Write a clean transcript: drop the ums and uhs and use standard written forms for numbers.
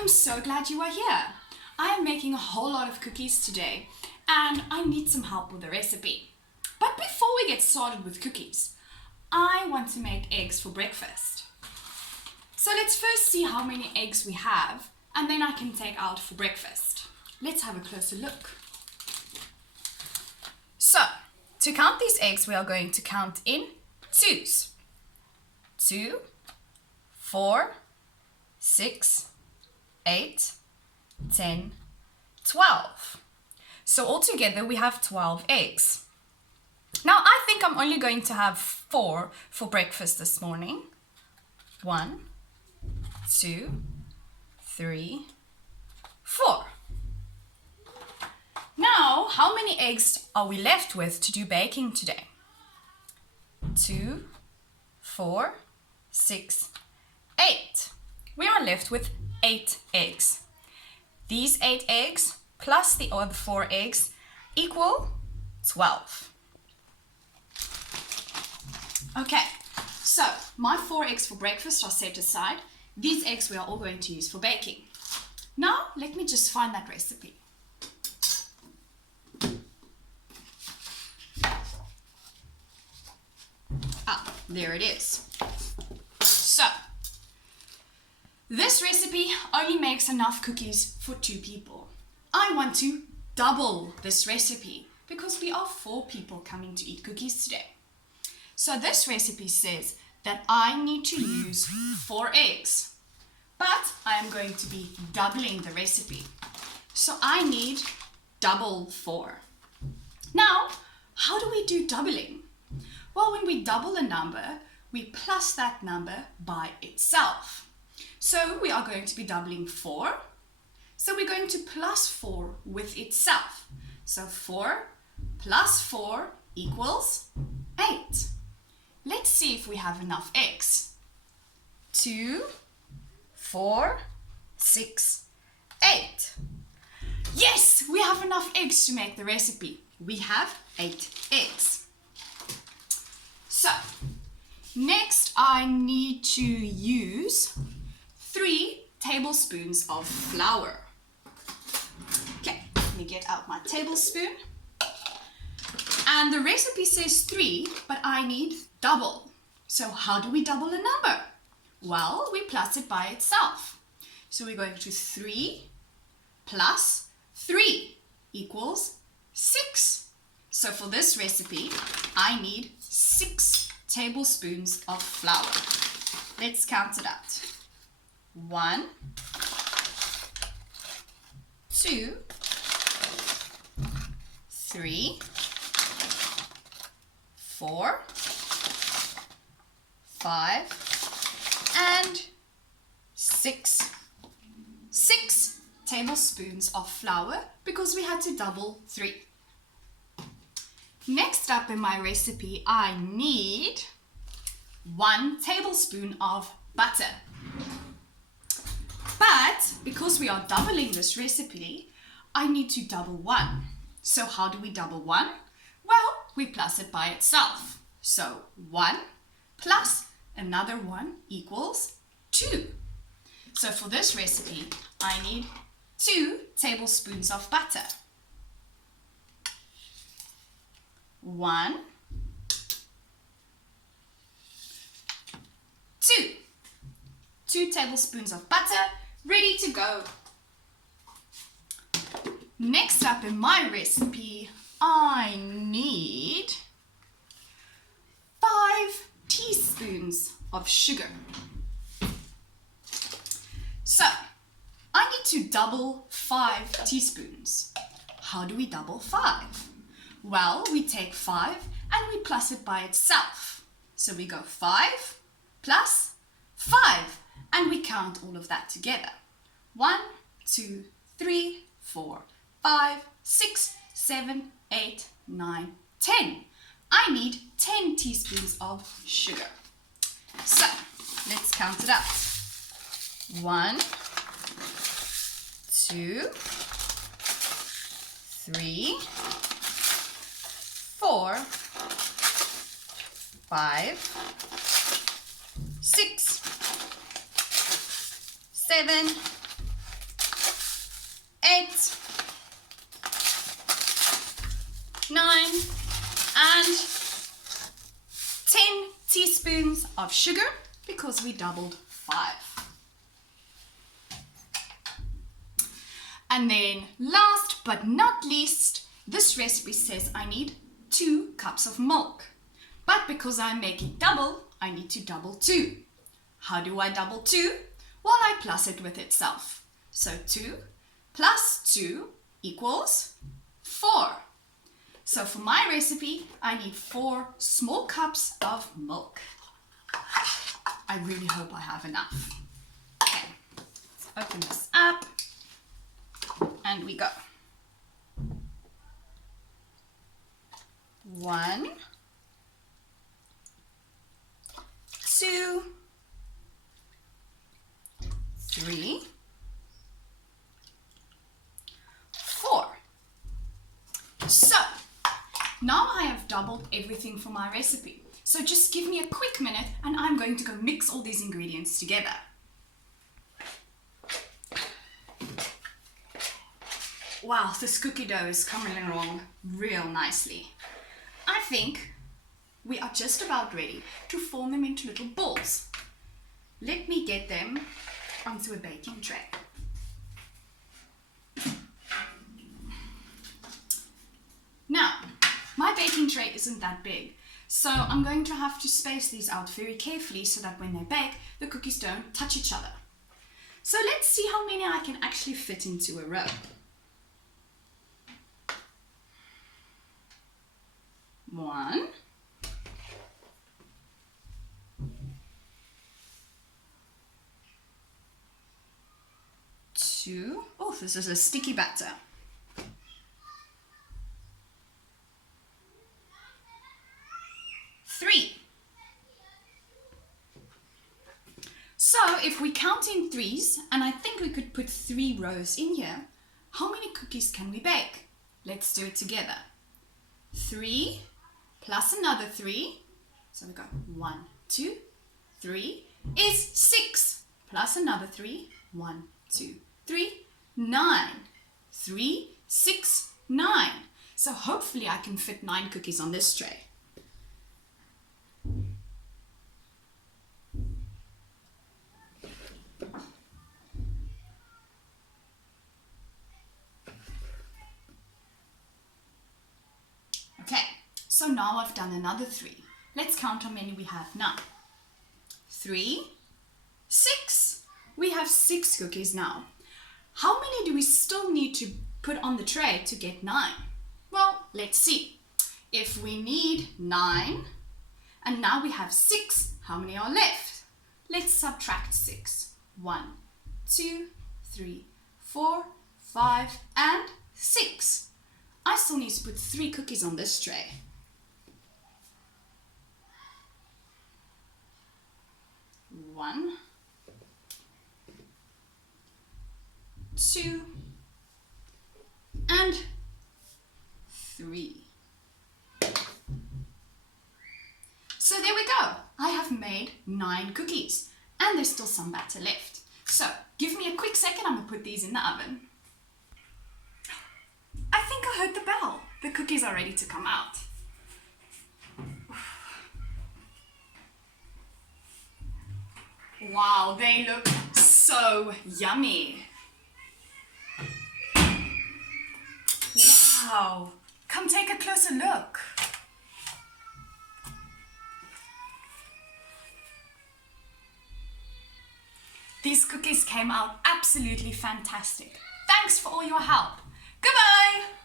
I'm so glad you are here. I am making a whole lot of cookies today and I need some help with the recipe. But before we get started with cookies, I want to make eggs for breakfast. So let's first see how many eggs we have and then I can take out for breakfast. Let's have a closer look. So, to count these eggs, we are going to count in twos. 2, 4, 6, 8, 10, 12. So altogether we have 12 eggs. Now I think I'm only going to have 4 for breakfast this morning. 1, 2, 3, 4. Now, how many eggs are we left with to do baking today? 2, 4, 6, 8. We are left with 8 eggs. These 8 eggs plus the other 4 eggs equal 12. Okay, so my 4 eggs for breakfast are set aside. These eggs we are all going to use for baking. Now, let me just find that recipe. There it is. So, this recipe only makes enough cookies for 2 people. I want to double this recipe because we are 4 people coming to eat cookies today. So this recipe says that I need to use 4 eggs, but I am going to be doubling the recipe. So I need double 4. Now, how do we do doubling? Well, when we double a number, we plus that number by itself. So we are going to be doubling 4. So we're going to plus 4 with itself. So 4 plus 4 equals 8. Let's see if we have enough eggs. 2, 4, 6, 8. Yes, we have enough eggs to make the recipe. We have 8 eggs. So, next I need to use 3 tablespoons of flour. Okay, let me get out my tablespoon. And the recipe says 3, but I need double. So how do we double a number? Well, we plus it by itself. So we're going to 3 plus 3 equals 6. So for this recipe, I need 6 tablespoons of flour. Let's count it out. 1, 2, 3, 4, 5, and 6. 6 tablespoons of flour because we had to double 3. Next up in my recipe, I need 1 tablespoon of butter. But because we are doubling this recipe, I need to double 1. So how do we double 1? Well, we plus it by itself. So 1 plus another 1 equals 2. So for this recipe, I need 2 tablespoons of butter. 1, 2. 2 tablespoons of butter, ready to go. Next up in my recipe, I need 5 teaspoons of sugar. So, I need to double 5 teaspoons. How do we double 5? Well, we take 5 and we plus it by itself. So we go 5 plus 5 and we count all of that together. 1, 2, 3, 4, 5, 6, 7, 8, 9, 10. I need 10 teaspoons of sugar. So, let's count it out. 1, 2, 3, 4, 5, 6, 7, 8, 9, and 10 teaspoons of sugar because we doubled 5. And then last but not least, this recipe says I need 2 cups of milk. But because I'm making double, I need to double 2. How do I double 2? Well, I plus it with itself. So 2 plus 2 equals 4. So for my recipe, I need 4 small cups of milk. I really hope I have enough. Okay, let's open this up. And we go. 1, 2, 3, 4. So, now I have doubled everything for my recipe. So just give me a quick minute and I'm going to go mix all these ingredients together. Wow, this cookie dough is coming along real nicely. I think we are just about ready to form them into little balls. Let me get them onto a baking tray. Now, my baking tray isn't that big, so I'm going to have to space these out very carefully so that when they bake, the cookies don't touch each other. So let's see how many I can actually fit into a row. 1, 2. Oh, this is a sticky batter. 3. So if we count in threes, and I think we could put 3 rows in here, how many cookies can we bake? Let's do it together. 3 plus another 3, so we go 1, 2, 3, is 6, plus another 3, 1, 2, 3, 9. 3, 6, 9. So hopefully I can fit 9 cookies on this tray. Okay, so now I've done another 3. Let's count how many we have now. 3, 6. We have 6 cookies now. How many do we still need to put on the tray to get 9? Well, let's see. If we need 9, and now we have 6, how many are left? Let's subtract 6. 1, 2, 3, 4, 5, and 6. I still need to put 3 cookies on this tray. 1, 2, and 3. So there we go. I have made 9 cookies and there's still some batter left. So give me a quick second, I'm going to put these in the oven. I think I heard the bell. The cookies are ready to come out. Wow, they look so yummy. Wow, come take a closer look. These cookies came out absolutely fantastic. Thanks for all your help. Goodbye!